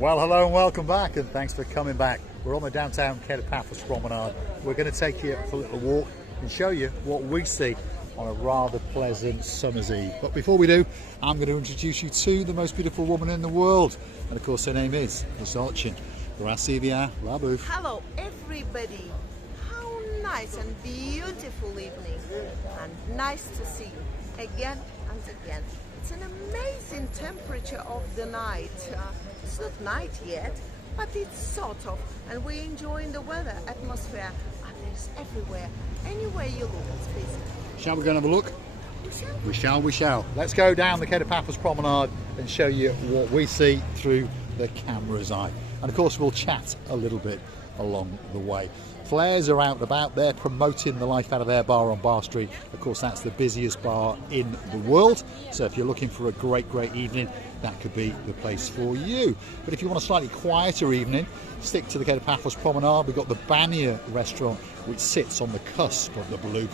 Well, hello and welcome back, and thanks for coming back. We're on the downtown Paphos Promenade. We're going to take you for a little walk and show you what we see on a rather pleasant summer's eve. But before we do, I'm going to introduce you to the most beautiful woman in the world, and of course her name is Miss Orchin. Rasivia Labuf. Hello everybody, how nice and beautiful evening, and nice to see you again and again. It's an amazing temperature of the night. It's not night yet, but it's sort of, and we're enjoying the weather, atmosphere, and it's everywhere. Anywhere you look, it's busy. Shall we go and have a look? We shall. We shall. Let's go down the Paphos Promenade and show you what we see through the camera's eye. And of course we'll chat a little bit along the way. Flares are out and about. They're promoting the life out of their bar on Bar Street. Of course that's the busiest bar in the world, so if you're looking for a great evening, that could be the place for you. But if you want a slightly quieter evening, stick to the Paphos Promenade. We've got the Banya restaurant, which sits on the cusp of the blue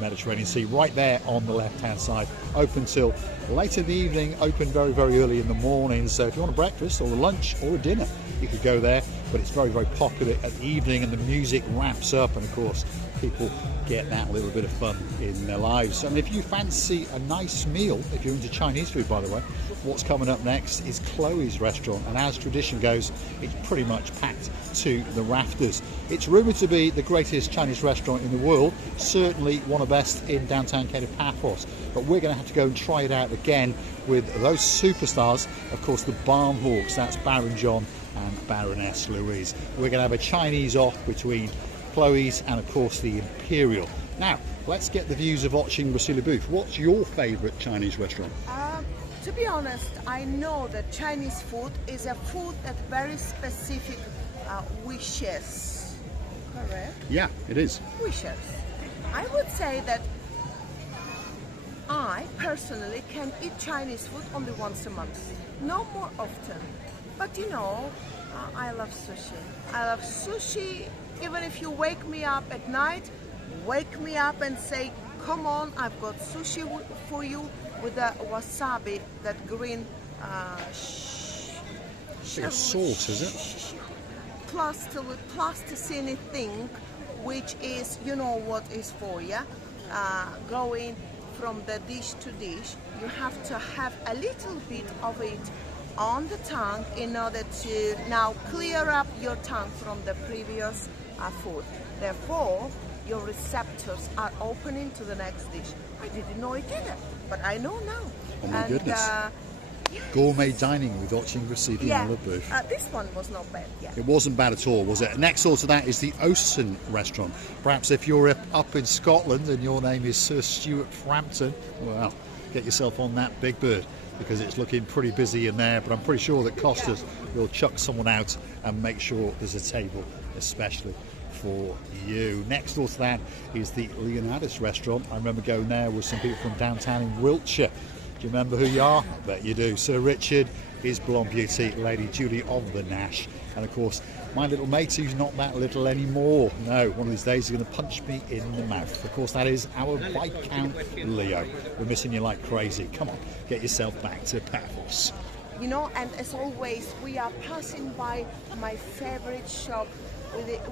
Mediterranean Sea, right there on the left hand side. Open till late in the evening, open very early in the morning. So if you want a breakfast or a lunch or a dinner, you could go there. But it's very popular at the evening, and the music ramps up, and of course people get that little bit of fun in their lives. And if you fancy a nice meal, if you're into Chinese food by the way, what's coming up next is Chloe's restaurant, and as tradition goes, it's pretty much packed to the rafters. It's rumoured to be the greatest Chinese restaurant in the world, certainly one of the best in downtown Paphos, but we're going to have to go and try it out again with those superstars, of course the Barn Hawks. That's Baron John and Baroness Louise. We're going to have a Chinese off between Chloe's and of course the Imperial. Now let's get the views of watching Rasila Booth. What's your favourite Chinese restaurant? To be honest, I know that Chinese food is a food that very specific wishes. Correct? Yeah, it is. Wishes. I would say that I personally can eat Chinese food only once a month, no more often. But you know, I love sushi. I love sushi. Even if you wake me up at night, wake me up and say, come on, I've got sushi for you with the wasabi, that green It's like a sauce, is it? Plasticine thing, which is, you know what is for, yeah? Going from the dish to dish, you have to have a little bit of it on the tongue in order to now clear up your tongue from the previous food. Therefore, your receptors are opening to the next dish. I didn't know it either, but I know now. Oh my goodness. Gourmet dining with watching Rasivia yeah, Labuf. this one was not bad. Yeah. It wasn't bad at all, was it? Next door to that is the Ocean restaurant. Perhaps if you're up in Scotland and your name is Sir Stuart Frampton, well, get yourself on that big bird, because it's looking pretty busy in there, but I'm pretty sure that Costas will chuck someone out and make sure there's a table especially for you. Next door to that is the Leonardus restaurant. I remember going there with some people from downtown in Wiltshire. Do you remember who you are? I bet you do. Sir Richard, his blonde beauty, Lady Julie of the Nash, and of course my little mate who's not that little anymore. No, one of these days he's going to punch me in the mouth. Of course that is our Viscount Leo. We're missing you like crazy. Come on, get yourself back to Paphos. You know, and as always, we are passing by my favorite shop,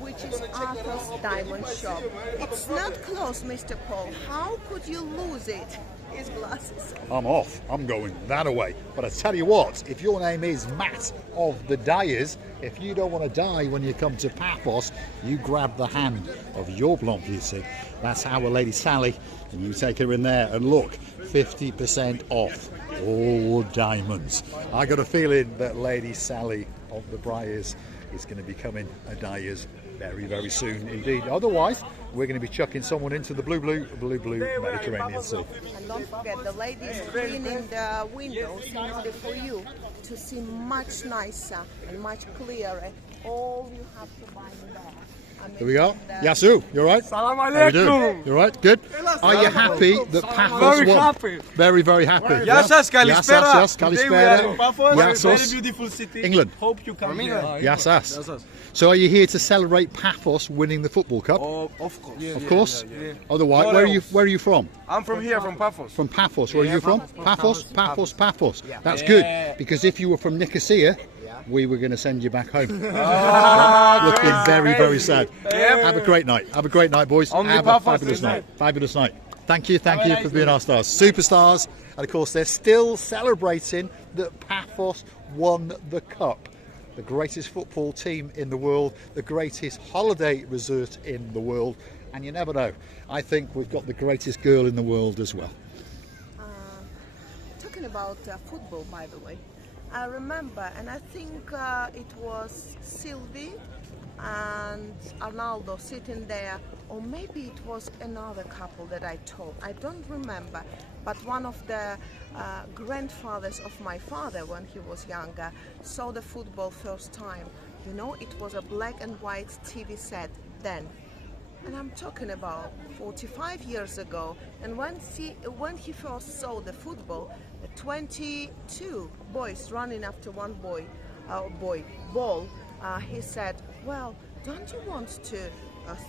which is Arthur's Diamond Shop. It's not closed, Mr. Paul. How could you lose it? His glasses. I'm off. I'm going that away. But I tell you what, if your name is Matt of the Dyers, if you don't want to die when you come to Paphos, you grab the hand of your blonde beauty. That's our Lady Sally, and you take her in there and look, 50% off all diamonds. I got a feeling that Lady Sally of the Briars is going to be becoming a Dyers very soon indeed. Otherwise, we're going to be chucking someone into the blue Mediterranean Sea. And don't forget, the ladies cleaning the windows in order for you to see much nicer and much clearer all you have to buy in there. Here we go. Yasu, you alright? Salam How are you doing? alaikum. You alright? Good? Are you happy that Paphos Very won? happy. Very happy. Yes, yes, Kalispera. Yes, Today we are in Kalispera. Paphos, Yes, very yes. beautiful city. England. Hope you come here. Yes, yes. So are you here to celebrate Paphos winning the football cup? Oh, of course. Of course. Yeah. Otherwise, where are you from? I'm from here, from Paphos. From Paphos. Where are you from? Paphos. Paphos. That's Yeah. good, because if you were from Nicosia, we were going to send you back home. Looking very, very sad. Have a great night. Have a great night, boys. Only Have a Paphos fabulous tonight. night. Fabulous night. Thank you for being our stars. Superstars. And of course, they're still celebrating that Paphos won the cup. The greatest football team in the world, the greatest holiday resort in the world. And you never know. I think we've got the greatest girl in the world as well. Talking about football, by the way, I remember, and I think it was Sylvie and Arnaldo sitting there, or maybe it was another couple that I told. I don't remember, but one of the grandfathers of my father, when he was younger, saw the football first time. You know, it was a black and white TV set then. And I'm talking about 45 years ago. And when he first saw the football, 22 boys running after one ball, he said, well, don't you want to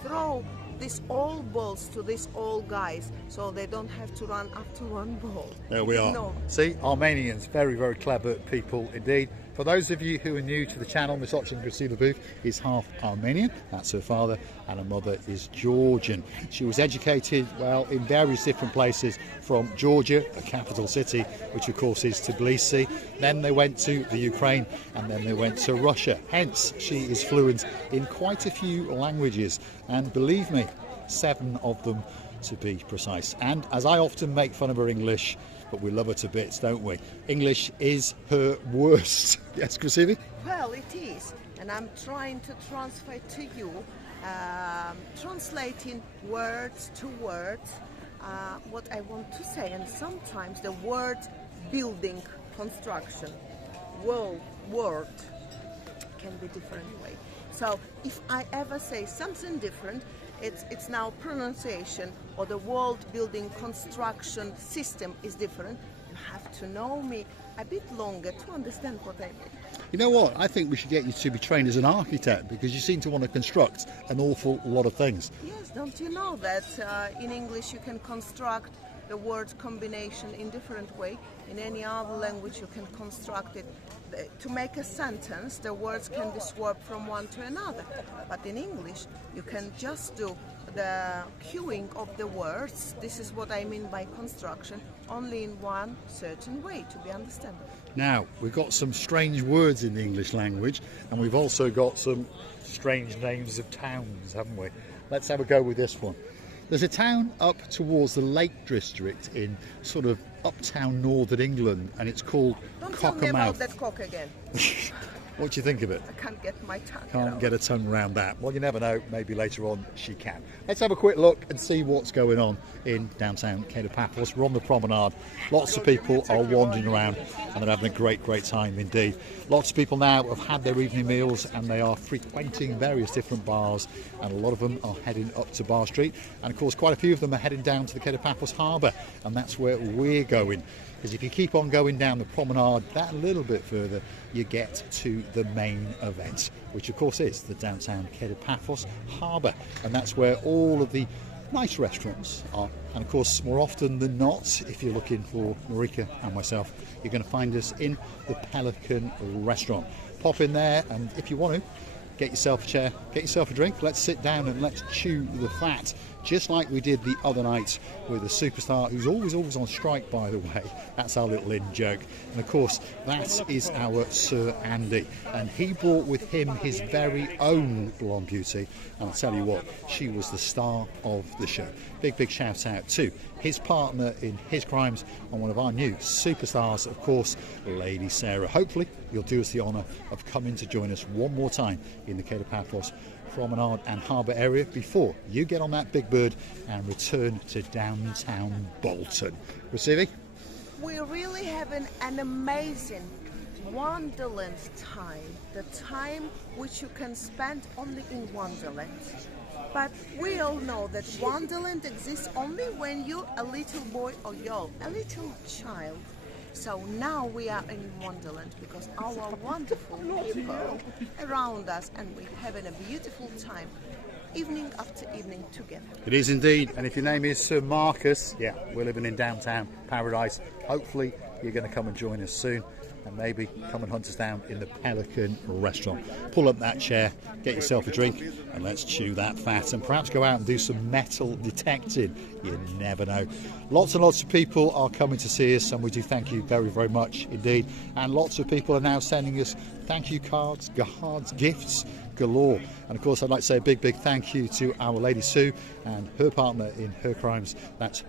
throw these old balls to these old guys so they don't have to run after one ball? There we are. No. See, Armenians, very, very clever people indeed. For those of you who are new to the channel, Miss Oxen Christina Booth is half Armenian, that's her father, and her mother is Georgian. She was educated, well, in various different places, from Georgia, the capital city, which of course is Tbilisi. Then they went to the Ukraine, and then they went to Russia. Hence, she is fluent in quite a few languages, and believe me, 7 of them to be precise. And as I often make fun of her English, but we love her to bits, don't we? English is her worst. Yes, Christina? Well, it is, and I'm trying to transfer to you, translating words to words, what I want to say, and sometimes the word building, construction, word can be different way. So if I ever say something different, it's now pronunciation, or the world building construction system is different. You have to know me a bit longer to understand what I mean. You know what? I think we should get you to be trained as an architect, because you seem to want to construct an awful lot of things. Yes, don't you know that in English you can construct the word combination in different way. In any other language you can construct it. To make a sentence, the words can be swapped from one to another. But in English, you can just do the queuing of the words. This is what I mean by construction, only in one certain way to be understandable. Now, we've got some strange words in the English language, and we've also got some strange names of towns, haven't we? Let's have a go with this one. There's a town up towards the Lake District in sort of uptown northern England, and it's called Don't tell me Cockermouth. about that cock again. What do you think of it? I can't get my tongue Can't out. get a tongue around that. Well, you never know. Maybe later on she can. Let's have a quick look and see what's going on in downtown Paphos. We're on the promenade. Lots of people are wandering around, and they're having a great, great time indeed. Lots of people now have had their evening meals, and they are frequenting various different bars, and a lot of them are heading up to Bar Street. And of course, quite a few of them are heading down to the Paphos harbour, and that's where we're going. Because if you keep on going down the promenade that little bit further, you get to the main event, which of course is the downtown Paphos harbour, and that's where all of the nice restaurants are. And of course, more often than not, if you're looking for Marika and myself, you're going to find us in the Pelican restaurant. Pop in there, and if you want to, get yourself a chair, get yourself a drink, let's sit down and let's chew the fat, just like we did the other night with a superstar who's always on strike, by the way. That's our little in joke. And of course, that is our Sir Andy, and he brought with him his very own blonde beauty, and I'll tell you what, she was the star of the show. Big shout out to his partner in his crimes, and one of our new superstars, of course, Lady Sarah. Hopefully you'll do us the honour of coming to join us one more time in the Paphos Promenade and Harbour area before you get on that big bird and return to downtown Bolton. Receiving? We're really having an amazing Wonderland time, the time which you can spend only in Wonderland. But we all know that Wonderland exists only when you're a little boy or you're a little child. So now we are in Wonderland because our wonderful people around us, and we're having a beautiful time, evening after evening together. It is indeed, and if your name is Sir Marcus, yeah, we're living in downtown Paradise. Hopefully you're going to come and join us soon. and maybe come and hunt us down in the Pelican restaurant. Pull up that chair, get yourself a drink, and let's chew that fat and perhaps go out and do some metal detecting. You never know. Lots and lots of people are coming to see us, and we do thank you very, very much indeed. And lots of people are now sending us thank you cards, gifts galore. And of course, I'd like to say a big, big thank you to our Lady Sue and her partner in her crimes. That's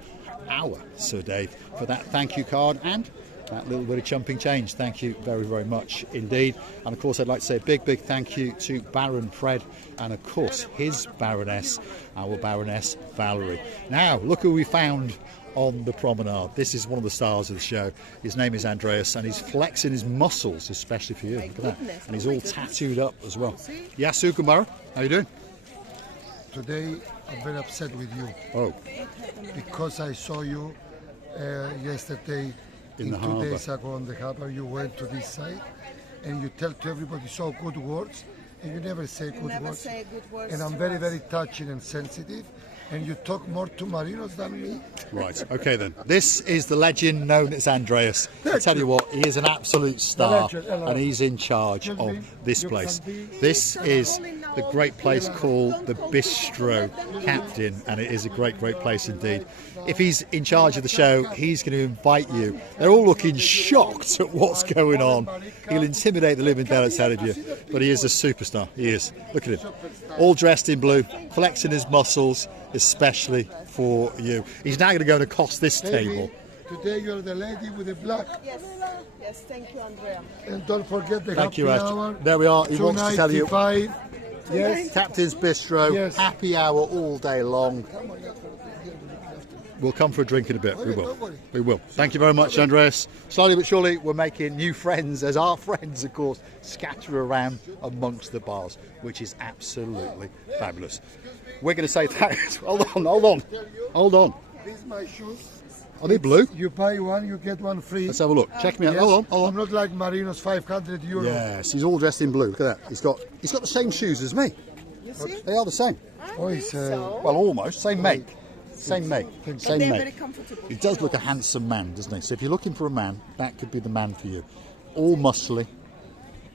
our Sir Dave, for that thank you card and that little bit of chumping change. Thank you very, very much indeed. And of course, I'd like to say a big, big thank you to Baron Fred and of course his Baroness, our Baroness Valerie. Now, look who we found on the promenade. This is one of the stars of the show. His name is Andreas, and he's flexing his muscles, especially for you. Look at that. And he's all tattooed up as well. Yasu Kumara, how you doing? Today I'm very upset with you. Oh, Because I saw you yesterday, In the 2 harbour. days ago on the harbour. You went to this side and you tell to everybody so good words, and you never say good words. And I'm very, very touching and sensitive. And you talk more to Marinos than me. right. Okay then. This is the legend known as Andreas. I tell you what, he is an absolute star, and he's in charge of this place. This is the great place called the Bistro Captain, and it is a great, great place indeed. If he's in charge of the show, he's going to invite you. They're all looking shocked at what's going on. He'll intimidate the living daylights out of you, but he is a superstar. He is. Look at him, all dressed in blue, flexing his muscles, especially for you. He's now going to go and accost this table. Today you're the lady with the black. Yes, thank you, Andrea. And don't forget the Thank happy you, hour. Ashton. There we are. He wants to tell you. 295. Yes. Captain's Bistro, Yes. happy hour all day long. We'll come for a drink in a bit. We will. We will. Thank you very much, Andreas. Slowly but surely, we're making new friends, as our friends, of course, scatter around amongst the bars, which is absolutely fabulous. We're going to say thanks. Hold on. These my shoes. Are they blue? You buy one, you get one free. Let's have a look. Check me out. Yes. Hold on. I'm not like Marinos 500 euros. Yes, he's all dressed in blue. Look at that. He's got the same shoes as me. You see? They are the same. Oh, it's, Well, almost. Same make. Same make. Same they're make. very comfortable. He does look a handsome man, doesn't he? So if you're looking for a man, that could be the man for you. All muscly,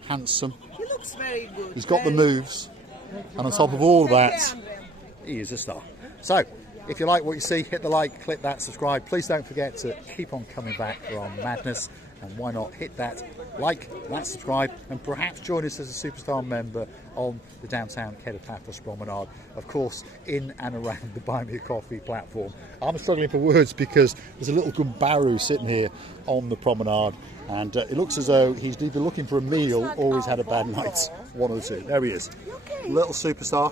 handsome. He looks very good. He's got the very- moves. And on top of all Thank that, you, Andrea. he is a star. So, if you like what you see, hit the like, click that, subscribe. Please don't forget to keep on coming back for our madness. And why not hit that like, that subscribe, and perhaps join us as a superstar member on the downtown Paphos Promenade, of course, in and around the Buy Me a Coffee platform. I'm struggling for words because there's a little gumbaru sitting here on the promenade, and it looks as though he's either looking for a meal or he's had a bad night. One of the two. There he is. Little superstar.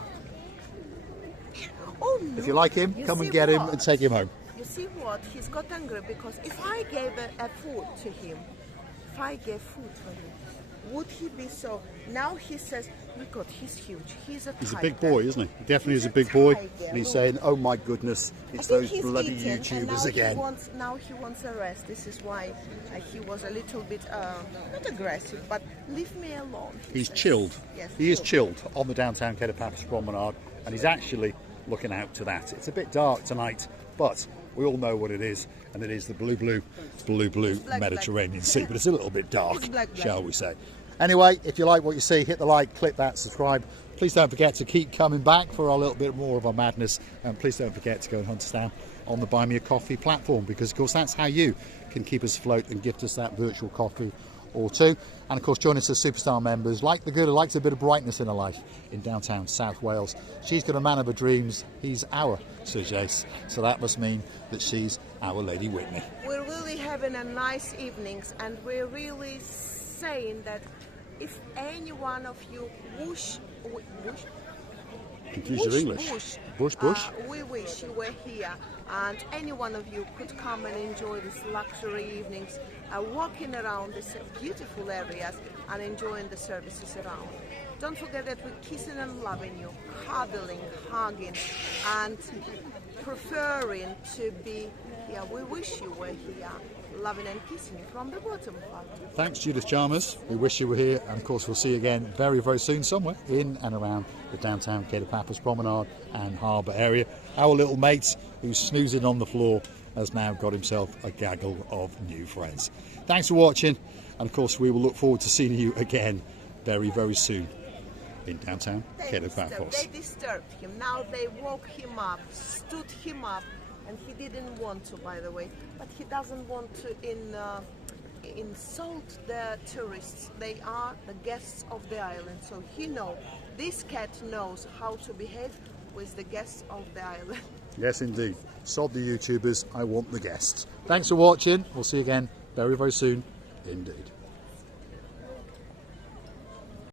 Oh, no. If you like him, You come and see get him what? and take him home. You see what? He's got angry because if I gave a food to him, if I gave food for him, would he be so? Now he says, my God, he's huge. He's a He's a tiger. big boy, isn't he? He definitely He's is a a big boy. tiger. And he's saying, oh my goodness, I it's think those he's bloody eaten, and YouTubers now again. Now he wants a rest. This is why he was a little bit, not aggressive, but leave me alone. He's says. chilled. Yes, He is chilled on the downtown Paphos Promenade, and he's actually looking out to that. It's a bit dark tonight, but we all know what it is, and it is the blue black, Mediterranean Sea, but it's a little bit dark, It's black. shall we say. Anyway, if you like what you see, hit the like, click that, subscribe. Please don't forget to keep coming back for a little bit more of our madness, and please don't forget to go and hunt us down on the Buy Me a Coffee platform, because of course that's how you can keep us afloat and gift us that virtual coffee or two. And of course, join us as superstar members like the good who likes a bit of brightness in her life in downtown South Wales. She's got a man of her dreams. He's our Sir Jace, so that must mean that she's our Lady Whitney. We're really having a nice evenings, and we're really saying that if any one of you wish, Confuse your English. Bush. we wish you were here, and any one of you could come and enjoy these luxury evenings, walking around these beautiful areas and enjoying the services around. Don't forget that we're kissing and loving you, cuddling, hugging, and preferring to be here. We wish you were here, loving and kissing you from the bottom part. Thanks, Judith Chalmers. We wish you were here, and of course we'll see you again very, very soon somewhere in and around the downtown Paphos Promenade and Harbour area. Our little mate who's snoozing on the floor has now got himself a gaggle of new friends. Thanks for watching, and of course we will look forward to seeing you again very, very soon in downtown Paphos. They disturbed him. Now they woke him up, stood him up, and he didn't want to, by the way. But he doesn't want to insult the tourists. They are the guests of the island, so this cat knows how to behave with the guests of the island. Yes, indeed. Sod the YouTubers. I want the guests. Thanks for watching. We'll see you again very, very soon indeed.